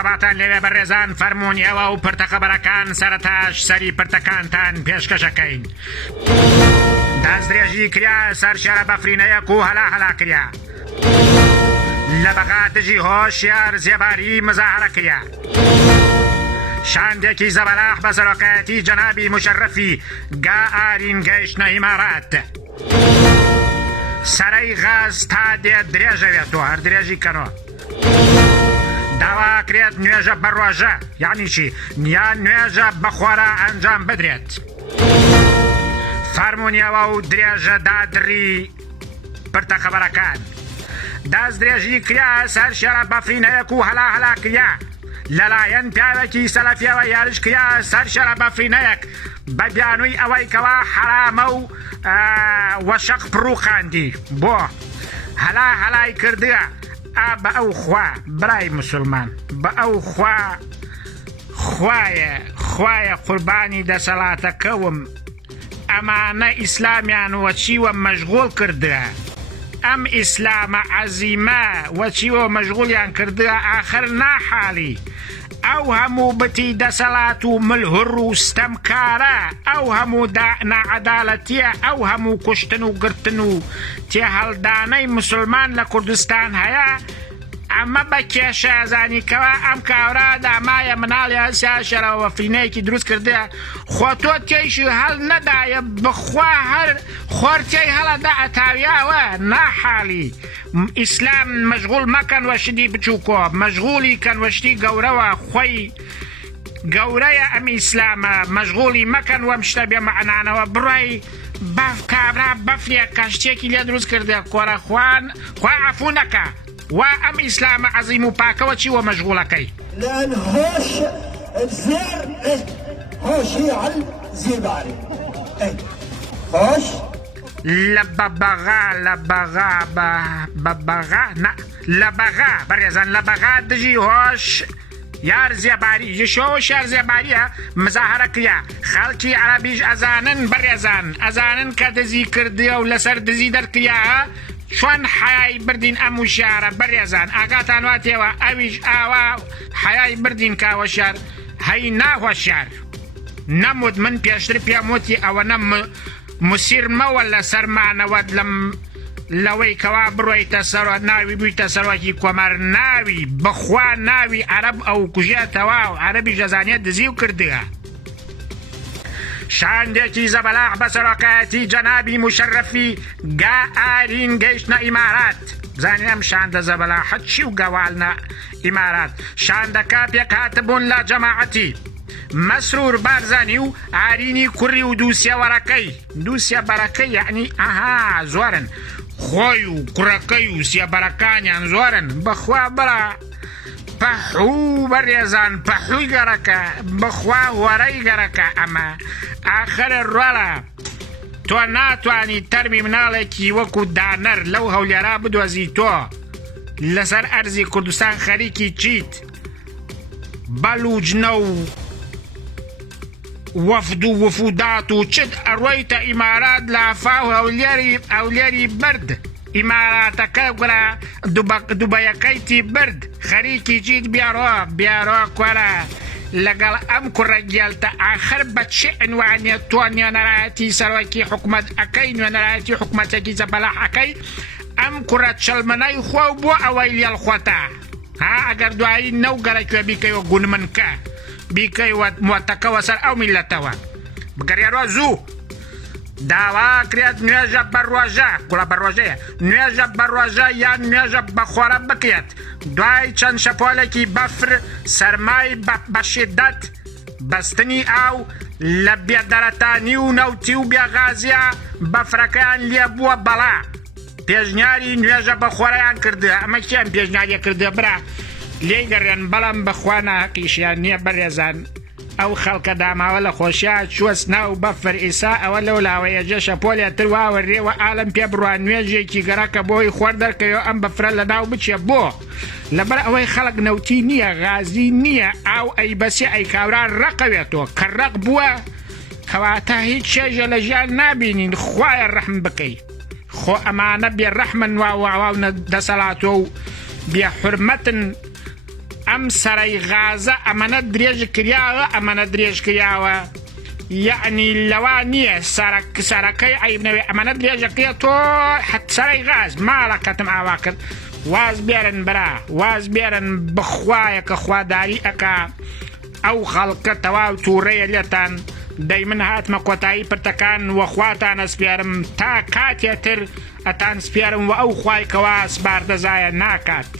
مرحەباتان لەوێ بەڕێزان فەرموونیەوە و پرتەخەبەرەکان سەرەتاش سەری پرتەکانتان پێشکەشەکەین. دەستدرێژی کرا سەر شەرە بەفرینەیەک و هەلا کرا. لە بەغا دژی هۆشیار زێباری مزاهرە کرا. شاندێکی زەبەلاح بە سەرۆکایەتی جەنابی مشەرەفی گا ئارین گەیشتنە ئیمارات. سەرەی غاز تا دێت درێژەوێتەوە هەر درێژی کەنەوە. داواکرێت نوێژە بە ڕۆژە یعنی چی؟ یان نوێژە بە خۆرە ئەنجام بدرێت. فەرموونیەوە و درێژە دادڕی پرتەخەبەرەکان. دەستدرێژی کرا سەر شێرە بەفرینەیەک و هەلا کرا. لەلایەن پیاوێکی سەلەفیەوە یاریش کرا سەر شێرە بەفرینەیەک بە بیانووی ئەوەی کەوا حرامە و وەشەق پڕوو خاندی بۆ هەلای کردووە. بە ئەو خوا برای مسلمان بە ئەو خوایە قوربانی دەسەڵاتەکەوم ئەمانە ئیسلامیان وەچیوە مەشغوڵ کردووە. ئەم ئیسلامە عەزیمە وەچیوە مەشغوڵیان کردووە ئاخر ناحاڵی. ئەو هەموو بتی دەسەڵات و ملهڕ و ستەمکارە، ئەو هەموو نەعەداڵەتیە، ئەو هەموو کوشتن و گرتن و تێهەڵدانەی مسلمان لە کوردستان هەیە. ئەمە بە کێشەزانیکەوە ئەم کاورا دامایە مناڵی هەسیا شەرەوە فینەیەکی دروست کردووە. خۆ تۆ تێیشی هەڵ نەدایە بخوا هەر خۆرتێی هەڵەدا ئەتاویاوە ناحاڵی. ئیسلام مەشغوڵ مەکەن وەشتی بچووکۆ، مەشغوڵی کەن وەشتی گەورەوە. خۆی گەورەیە ئەم ئیسلامە، مەشغوڵی مەکەن وەم شتە بێ مەعنانەوە. بڕای باف کابرا بەفرێ کەشتێکی لێ دروست کردێ کۆرە خوا عەفوو نەکە. و ئەم ئیسلامە عەزیم و پاکەوە چیوە مەشغوڵەکەی؟ لأن هوش الزير هوشي عن زيباري هوش لەبەغا بەڕێزان لەبەغا دژی هۆش یار زێباری یشۆ شار زێباریە مزاهرە کرا. خەڵکی عەرەبیش ئەزانن بەڕێزان ئەزانن کە دزی کردیە و لەسەر دزی دەرکریاە چۆن حیای بردین ئەم وشارە بەڕێزان ئاگاتان واتێوە. ئەویش ئاوا حیای بردین کاوە شار هەی ناوە شار نەمود من پێشتر پێم وتی ئەوە نە مسیرمەوە لە سەرمانەوە لەوەی کەوا بڕۆیتە سەرۆ ناوی بوویتە سەرۆکی کۆمار ناوی بخوا ناوی عەرەب ئەو کوژێتەوە و عەرەبی ژەزانێت دزی و کردووە. شاندێکی زەبەلاح بە سەرۆکایەتی جەنابی مشەرەفی گا ئارین گەیشتنە ئیمارات. بزانین ئەم شاندە زەبەلاحە چی و گەواڵنە ئیمارات. شاندەکە پێک هاتبوون لە جەماعەتی مەسرور بارزانی و ئارینی کوڕی و دووسێ بەرەکەی یعنی ئەها زۆرن. خۆی و کوڕەکەی و سێبەرەکانیان زۆرن. بەخوا بڕە پەحوو بەڕێزان پەحووی گەڕەکە بخوا وەرەی گەڕەکە. ئەمە ئاخرە ڕۆڵە تۆ ناتوانی تەرمی مناڵێکی وەکو دانەر لەو هەولێرا بدۆزی. تۆ لەسەر ئەرزی کوردستان خەریکی چیت؟ بەلوجنە و وەفد و وفودات و چت ئەڕۆیتە ئیمارات لافا و هەولێری برد. ئیماراتەکە گوڵە دوبەیەکەیتی برد خەریکی چیت؟ بیارۆ کۆرە لەگەڵ ئەم کوڕە گێلتە ئاخر بە چه عنوانێت تۆ نوێنەرایەتی سەرۆکی حکومەت ئەەکەی نوێنەرایەتی حکومەتێکی زەبەلاح ئەەکەی؟ ئەم کوڕە چەلمەنەی خۆ بۆ ئەوەی لێڵ خۆتە ها ئەگەر دوایی نەو گەرەکوێ بیکەیوە گونمنکە بیکەیوە موەتەکەوە سەر ئەو میلەتەوە بگەڕێرۆ زوو. داوا کرێت نوێژە بە ڕۆژە گوڵە بە ڕۆژەیە نوێژە بە ڕۆژە یان نوێژە بە خۆرە بکرێت. دوای چەند شەپۆلێکی بەفر سەرمای بە شیدەت بەستنی ئاو لە بێدەرەتانی و نەوتی و بێغازیە بەفرەکەیان لێ بووە بەڵا. پێشنیاری نوێژە بە خۆرەیان کردووە. ئەمە کێم پێشنیاریە کردووە برا لێی گەڕێن بەڵام بەخوا ناحەقیشیان نییە بەڕێزان. ئەو خەڵکە داماوە لە خۆشییا چوەست ناو بەفر ئیسا ئەوە لەو لاوەیەجە شەپۆلێتر واوەڕێوە ئالم پێ بڕوان نوێژێکی گەڕەکە بۆی خۆر دەرکەوە ئەم بەفرە لە ناو بچێ بۆ لەبەر ئەوەی خەڵک نەوتی نییە غازی نییە ئاو ئەی بەسێ ئەی کاوران ڕقەوێتەوە کە ڕق بووە کەواتە هیچ چێژە لە ژیان نابینین. خوایە ڕەحم بکەی. خۆ ئەمانە بێ ڕەحمن واواونە دەسەڵاتۆ و بێ حورمەتن ئەم سەرەی غازە ئەمەنە درێژ کراوە ئەمەنە درێژ کراوە یعنی لەوا نییە سەرەکەی عیبنەوێ ئەمەنە درێژەکەیە تۆ سەرەی غاز ماڵەکەتم ئاوا کرد واز بێرن برا واز بێرن بخوایە کە خواداری ئەکا ئەو خەڵکە تەواو تووڕەیە لێتان دەی من هاتمە کۆتایی پرتەکان وەخواتان ئەسپێرم تا کاتێتر ئەتان سپێرم و ئەو خوای کەوا سپاردەزایە ناکات.